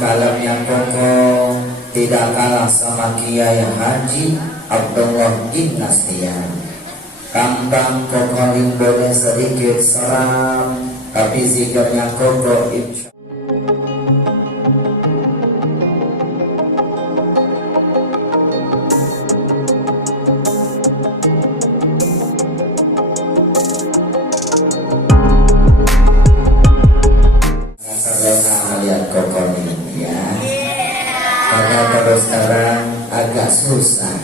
kalem yang kokoh, tidak kalah sama Kiai Haji Abdullah bin Nasrian. Kambang kokoh boleh sedikit seram, tapi zikirnya kokoh insya sekarang agak susah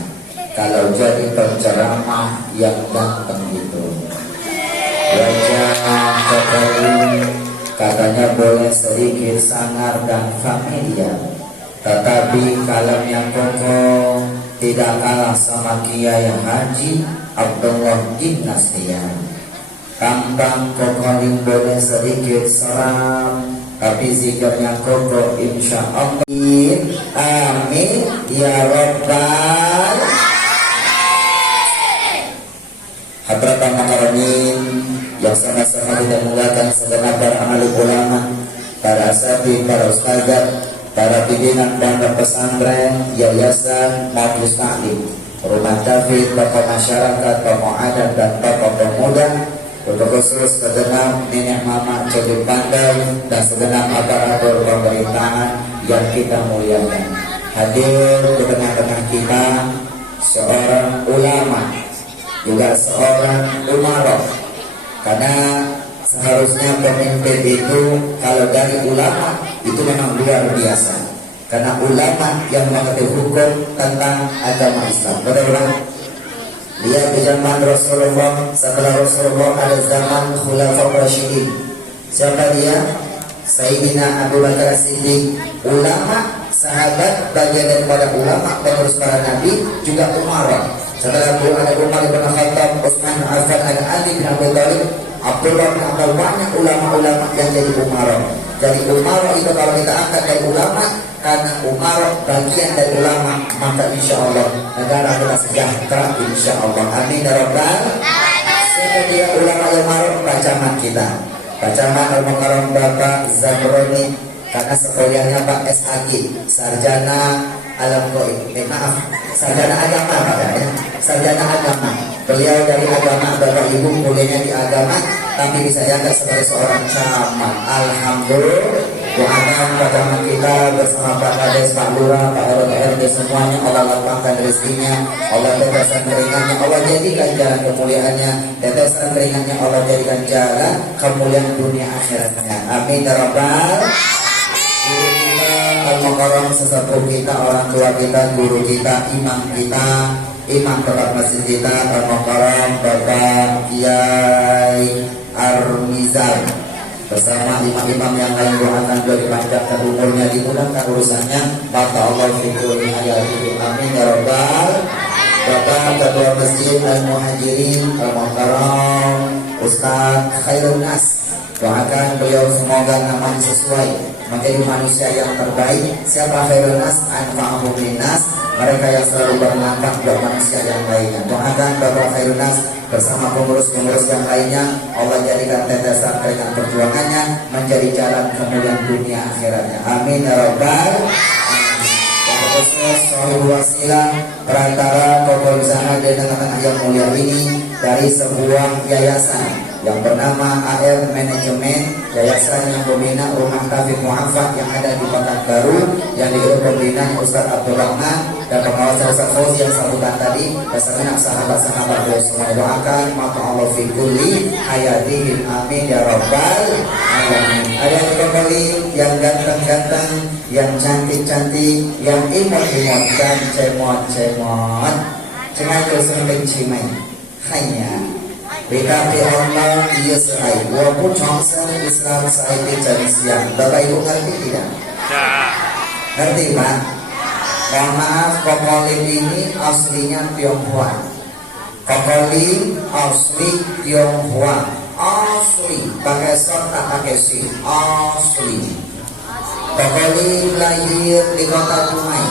kalau jadi penceramah yang ganteng gitu. Wajah Kokoh katanya boleh sedikit sangar dan familiar, tetapi kalem yang kokoh tidak kalah sama Kiai Haji Abdullah bin Nasrian. Kambang Kokoh boleh sedikit seram, tapi zikirnya kokoh insya Allah. Amin ya Rabbal Hadratan Makaramin yang sama-sama kita mulakan segenap para ahli ulama, para asatidz, para ustadzah, para pimpinan pondok pesantren, yayasan, majelis taklim, rumah tauhid, tokoh masyarakat, tokoh adat dan tokoh pemuda, untuk khusus segenap nenek mama cedek pandai dan segenap aparatur pemerintahan yang kita muliakan. Hadir di tengah-tengah kita seorang ulama, juga seorang umaroh. Karena seharusnya pemimpin itu kalau dari ulama itu memang luar biasa. Karena ulama yang mengerti hukum tentang agama Islam. Betul kan? Dia di zaman Rasulullah, setelah Rasulullah ada zaman Khulafaur Rasyidin. Siapa dia? Sayyidina Abu Bakar Siddiq. Ulama, sahabat, bagian daripada ulama, penerus para nabi, juga umarah. Setelah itu ada Umar bin Khattab, Utsman bin Affan, ada Ali bin Abi Thalib, Abdullah bin Abbas, banyak ulama-ulama yang jadi umarah. Jadi umarah itu kalau kita angkat dari ulama, karena umarah bagian dari ulama, maka insya Allah negara kita sejahtera insya Allah. Amin ya Rabbal. Sebagai ulama yang umarah, bacaman kita, bacaman Al-Mukarram Bapak Zabroni, karena sekolahnya Pak SAG, sarjana alam goib, sarjana agama Pak ya, sarjana agama. Beliau dari agama, Bapak Ibu kuliahnya di agama, tapi bisa jaga sebagai seorang camat. Alhamdulillah. Doakan pertama kita bersama Pak Kades, Pak Lurah, Pak RT, semuanya Allah lapangkan rezekinya, Allah tetesan keringannya, Allah jadikan jalan kemuliaannya, tetesan keringannya Allah jadikan jalan kemuliaan dunia akhiratnya. Amin ya Rabbal. Guru kita, Al-Mukarram, sesepuh kita, orang tua kita, guru kita, imam tempat masjid kita, Al-Mukarram Bapak Kiai Armizal, bersama imam-imam yang lain doakan beliau dipanjangkan umurnya, dimudahkan urusannya. Maka Allah fikul hayati. Amin ya Rabbal. Bapak Ketua Masjid Al-Muhajirin Al-Mukarram Ustaz Khairun Nas, doakan beliau semoga namanya sesuai menjadi manusia yang terbaik. Siapa Khairun Nas? Anfa'uhum linnas, mereka yang selalu bermanfaat buat manusia yang lainnya. Doakan Bapak Khairun Nas bersama pengurus-pengurus yang lainnya, Allah jadikan tetesan keringat perjuangannya menjadi jalan kemuliaan dunia akhiratnya. Amin ya Rabbal. Khusus soal wasilah perantara tokoh usaha di tengah-tengah yang mulia ini dari sebuah yayasan yang bernama AR Manajemen, yayasan yang membina rumah tafid mu'afat yang ada di Pekanbaru, yang diurus pembinaan Ustaz Abdul Rahman dan pengawasan Ustaz Fauzi yang sambutan tadi, bersama sahabat-sahabat beliau semua. Doakan maka Allah fi kulli hayatihim. Amin ya Rabbal alamin. Ada yang kembali yang ganteng-ganteng, yang cantik-cantik, yang imut-imut dan cemot-cemot, jangan terus mencimai hanya BKP Allah ia serai walaupun Johnson Islam saya jadi siang. Bapak Ibu ngerti tidak? Ngerti Pak? Mohon maaf, kokolim ini aslinya Tionghoa. Kokolim asli Tionghoa, asli, pakai short tak pakai sin, asli. Kokolim lahir di kota Dumai,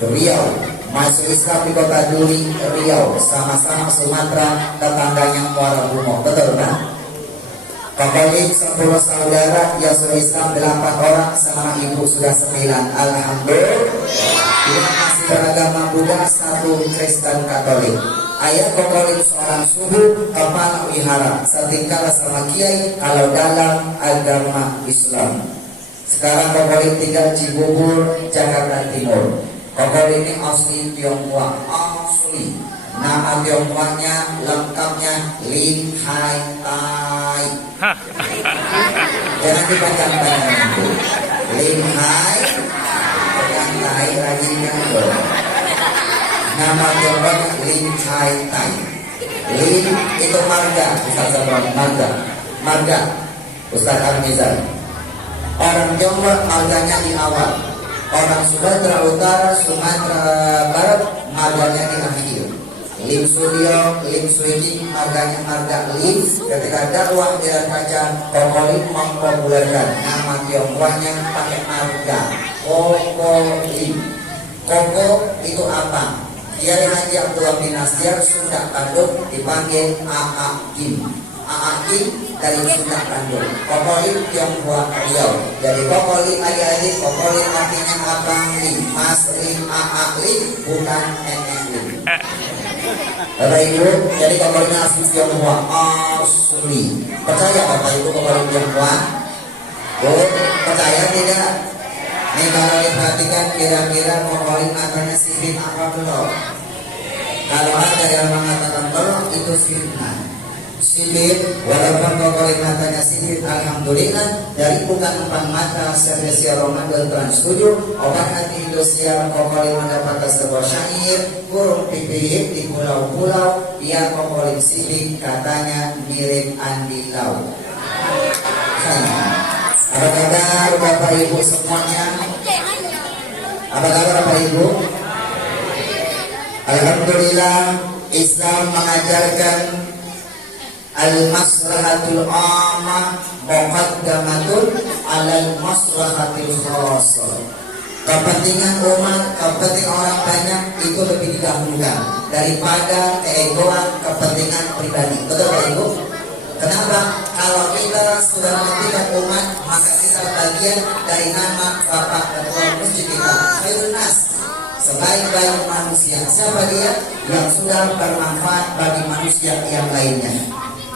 Riau, masuk Islam di kota Duri, Riau, sama-sama Sumatera, tetangganya Muara Bungo. Betul kan? Kokolik 10 saudara yang sudah Islam 8 orang sama ibu sudah 9. Alhamdulillah. Kita masih beragama Buddha, 1 Kristen Katolik. Ayah kokolik seorang suhu kepala wihara setingkah sama kiai kalau dalam agama Islam. Sekarang kokolik tinggal Cibubur, Jakarta Timur. Kokolik ini asli Tionghoa, asli. Nama Tionghoanya lengkapnya Lin Hai Tai. Jangan dipanjang-panjang itu. Lin Hai Tai rajinnya itu. Nama Tionghoanya Lin Hai Tai. Lin itu marga, Ustaz Zabran, marga Ustaz Armizan. Orang Tionghoa marganya di awal. Orang Sumatera Utara, Sumatera Barat marganya di akhir. Lim Suryo, Lim Suiki, marganya marga Lim. Ketika dakwah di kaca Kokolik mempopulerkan nama Tionghoanya pakai marga Kokolik. Koko itu apa? Kiai Haji Abdullah bin Nasir Sunda Bandung dipanggil Aa Kim. Aa Kim dari Sunda Bandung. Kokolik Tionghoa Riau. Jadi Kokolik adik-adik, Kokolik artinya abang Lim, Mas Lim, Aa Lim, bukan nenek Lim. Bapak Ibu, jadi kokoliknya asli Tionghoa, asli. Percaya Bapak Ibu kokolik Tionghoa? Oh, percaya tidak? Nih kalau diperhatikan kira-kira kokolik matanya sifat apa belum? Kalau ada yang mengatakan belum, itu fitnah. Sipit, walaupun kokolik matanya sipit, alhamdulillah dari bukan empat mata spesial Ramadan Trans 7 obat hati Indonesia kokolik mendapatkan sebuah syair burung pipih di pulau-pulau dia kokolik sipit katanya mirip Andi Lau. Apa kabar Bapak Ibu semuanya? Apa kabar Bapak Ibu? Alhamdulillah Islam mengajarkan al-maslahatul amma muqaddamatun alal maslahatil khassah. Kepentingan umat, kepentingan orang banyak itu lebih didahulukan daripada keegoan kepentingan pribadi. Betul Pak Ibu? Kenapa? Kalau kita sudah mementingkan umat, maka kita bagian dari nama Bapak Ketua Masjid kita, Khairun Nas, sebaik-baik manusia. Siapa dia? Yang sudah bermanfaat bagi manusia yang lainnya.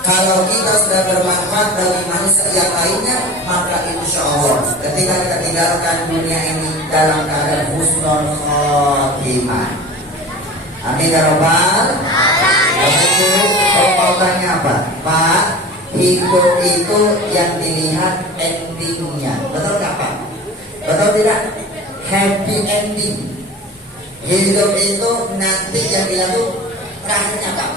Kalau kita sudah bermanfaat bagi manusia yang lainnya, maka insya Allah ketika kita tinggalkan dunia ini dalam keadaan husnul khotimah. Amin ya Rabbal alamin. Kalau mau tanya apa? Pak, hidup itu yang dilihat endingnya. Betul nggak Pak? Betul tidak? Happy ending. Hidup itu nanti yang dilihat itu terakhirnya Pak.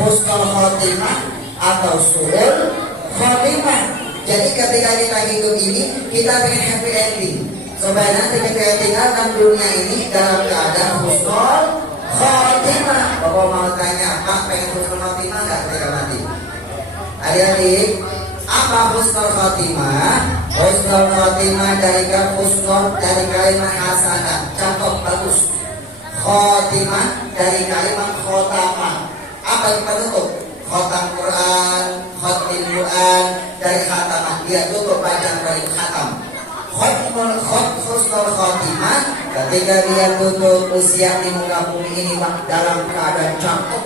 Husnul khotimah atau suul khotimah. Jadi ketika kita hidup ini kita pengen happy ending supaya nanti kita tinggalkan dunia ini dalam keadaan husnul khotimah. Bapak mau tanya, Pak pengen husnul khotimah nggak ketika mati? Adik-adik, apa husnul khotimah? Husnul khotimah dari kalimat hasanah, cakep bagus. Khotimah dari kalimat khotamah. Apa yang penutup? Khotam Quran, khotim Quran dari khatamah. Dia tutup panjang dari khatam. Husnul khotimah ketika dia tutup usia di muka bumi ini dalam keadaan cakep,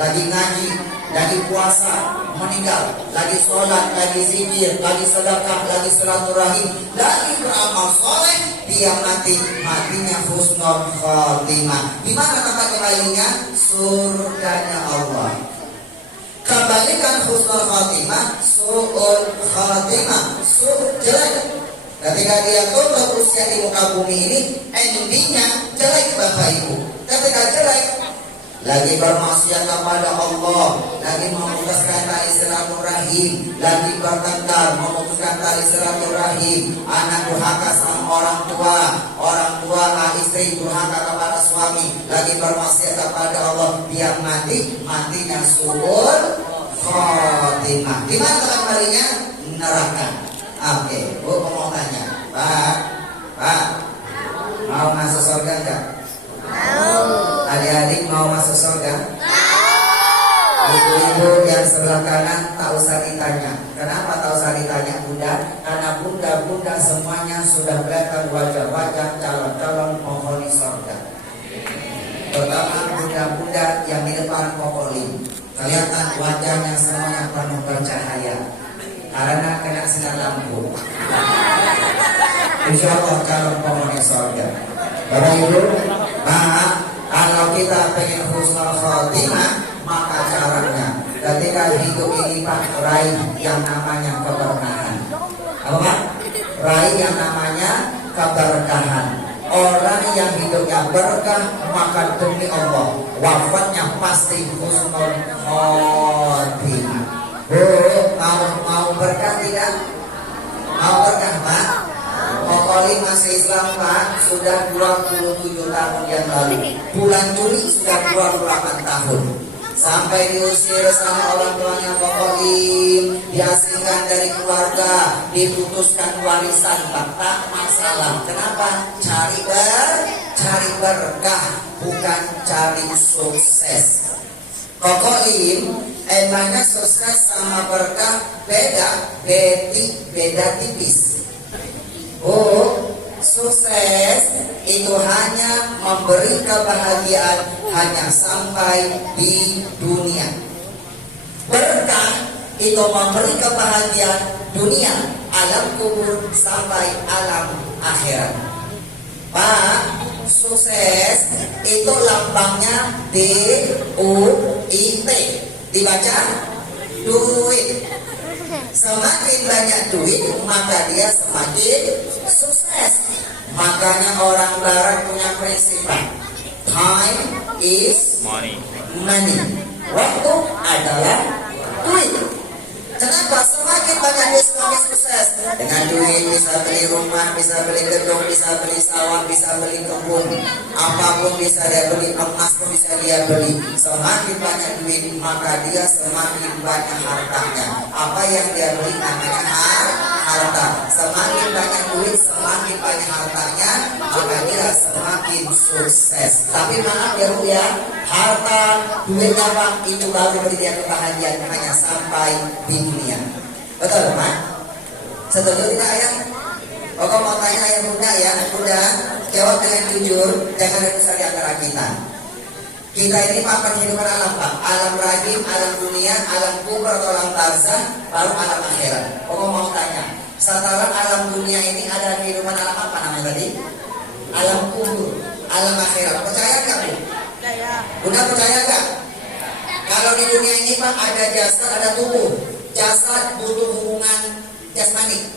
lagi ngaji, lagi puasa, meninggal, lagi sholat, lagi zikir, lagi sedekah, lagi silaturahim, lagi beramal soleh, dia matinya husnul khotimah. Di mana tempat kembalinya? Surganya Allah. Kembalikan husnul khotimah, su'ul khotimah, jelek. Ketika dia tutup usia di muka bumi ini, endingnya jelek Bapak Ibu. Ketika jelek, lagi bermaksiat kepada Allah, lagi memutuskan tali silaturahim, lagi bertengkar, memutuskan tali silaturahim, anak durhaka sama orang tua istri durhaka kepada suami, lagi bermaksiat kepada Allah, dia matinya suul khotimah. Di mana kembalinya? Neraka. Oke, Bu mau tanya, Pak, mau masuk surga enggak? Adik-adik mau masuk surga? Ibu-ibu yang sebelah kanan tak usah ditanya. Kenapa tahu saya ditanya Bunda? Karena bunda-bunda semuanya sudah kelihatan wajah-wajah calon-calon penghuni surga. Pertama bunda-bunda yang di depan kokolim, kelihatan wajahnya semuanya penuh bercahaya karena kena sinar lampu. Insya Allah calon penghuni surga. Bapak Ibu, kalau kita pengen husnul khotimah, maka caranya ketika hidup ini Pak, raih yang namanya keberkahan. Apa Pak? Raih yang namanya keberkahan. Orang yang hidupnya berkah, maka demi Allah wafatnya pasti husnul khotimah. Mau berkah tidak? Mau berkah Pak? Kokolim masih Islam Pak, sudah 27 tahun yang lalu. Bulan Juli sudah 28 tahun. Sampai diusir sama orang tuanya Kokolim, diasingkan dari keluarga, diputuskan warisan Pak. Tak masalah. Kenapa? Cari berkah, bukan cari sukses. Kokolim emangnya sukses sama berkah beda tipis. Sukses itu hanya memberi kebahagiaan hanya sampai di dunia. Berkah itu memberi kebahagiaan dunia, alam kubur sampai alam akhirat. Pak, sukses itu lambangnya DUIT, dibaca duit. Semakin banyak duit, maka dia semakin sukses. Makanya orang barat punya prinsip, time is money. Waktu adalah duit. Kenapa? Semakin banyak duit semakin sukses. Dengan duit bisa beli rumah, bisa beli gedung, bisa beli sawah, bisa beli kebun, apapun bisa dia beli, emas pun bisa dia beli. Semakin banyak duit, maka dia semakin banyak hartanya. Apa yang dia beli namanya harta. Semakin banyak duit, semakin banyak hartanya, maka dia semakin sukses. Tapi maaf ya Bu ya, harta, duitnya Pak, itu baru beri dia kebahagiaan hanya sampai di dunia. Betul Pak? Setuju tidak ayah? Pokok mau tanya ayah Bunda ya, Bunda jawab dengan jujur, jangan ada besar di antara kita. Kita ini Pak kehidupan alam Pak, alam rahim, alam dunia, alam kubur atau alam barzah, baru alam akhirat. Pokok mau tanya, setelah alam dunia ini ada kehidupan alam apa namanya tadi? Alam kubur, alam akhirat. Percaya nggak Bu? Bunda percaya nggak? Kalau di dunia ini Pak ada jasad, ada tubuh. Jasad butuh hubungan jasmani,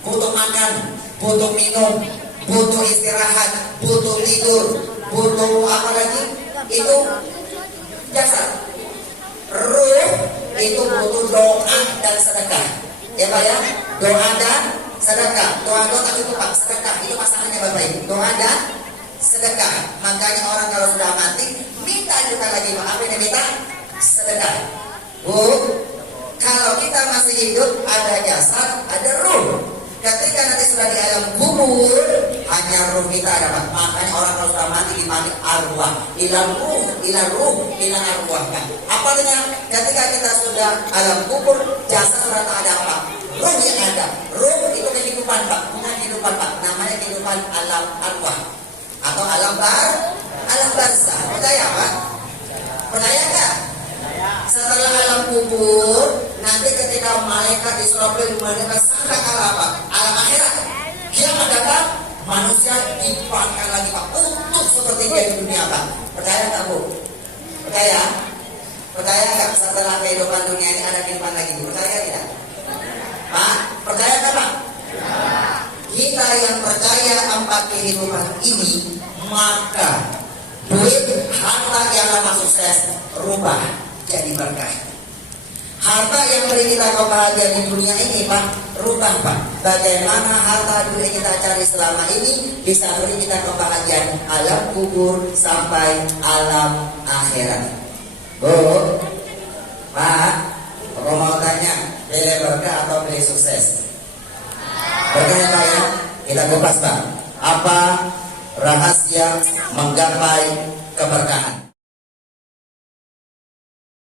butuh makan, butuh minum, butuh istirahat, butuh tidur, butuh apa lagi? Itu jasad. Ruh itu butuh doa dan sedekah. Ya Pak ya, doa dan sedekah. Doa tak cukup Pak, sedekah itu pasangannya Bapak Ibu. Doa dan sedekah. Makanya orang kalau sudah mati minta juga lagi Pak. Apa yang minta? Sedekah. Bu, kalau kita masih hidup ada jasad, ada ruh. Ketika nanti sudah di alam kubur, hanya ruh kita dapat. Makanya orang kalau sudah mati dipanggil arwah. Ilang ruh, ilang arwah kan. Apa dengan ketika kita sudah alam kubur, jasad sudah tak ada apa? Ruh yang ada. Ruh itu kehidupan Pak, bukan kehidupan Pak. Namanya kehidupan alam arwah atau alam barzah. Percaya Pak? Percaya nggak? Setelah alam kubur, nanti ketika malaikat Israfil malaikat sangkakala apa? Alam akhirat. Dia mendapat manusia dibangkitkan lagi Pak, utuh seperti dia di dunia Pak. Percaya nggak Bu? Percaya? Percaya nggak setelah kehidupan dunia ini ada kehidupan lagi? Percaya tidak? Pak, percaya nggak Pak? Kita yang percaya 4 kehidupan ini, maka duit, harta yang lama sukses rubah jadi berkah. Harta yang beri kita kebahagiaan di dunia ini Pak, rubah Pak. Bagaimana harta duit kita cari selama ini bisa beri kita kebahagiaan alam kubur sampai alam akhirat. Bu, Pak, aku mau tanya, pilih berkah atau pilih sukses? Berkah Pak ya? Kita kupas Pak. Apa rahasia menggapai keberkahan?